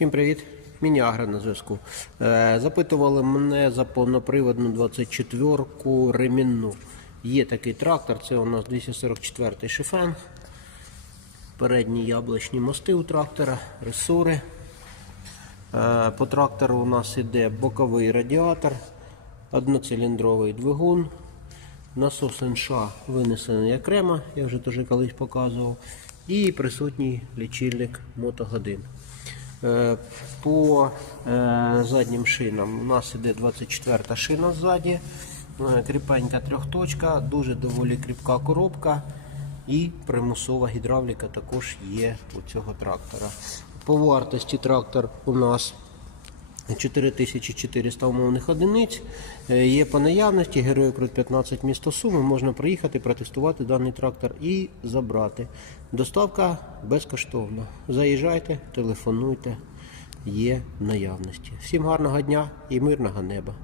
Всім привіт! Міні-агро на зв'язку. Е, Запитували мене за повноприводну 24-ку ремінну. Є такий трактор, це у нас 244-й шифен. Передні яблучні мости у трактора, ресори. Е, По трактору у нас іде боковий радіатор, одноциліндровий двигун. Насос НШ винесений окремо, я вже теж колись показував. І присутній лічильник мотогодин. Е, По е, заднім шинам. У нас іде 24 шина ззаді, е, кріпенька трьохточка, дуже доволі кріпка коробка. І примусова гідравліка також є у цього трактора. По вартості трактор у нас 4400 умовних одиниць. Е, Є по наявності, герої крут 15 місто Суми. Можна приїхати, протестувати даний трактор і забрати. Доставка безкоштовна. Заїжджайте, телефонуйте, є наявності. Всім гарного дня і мирного неба.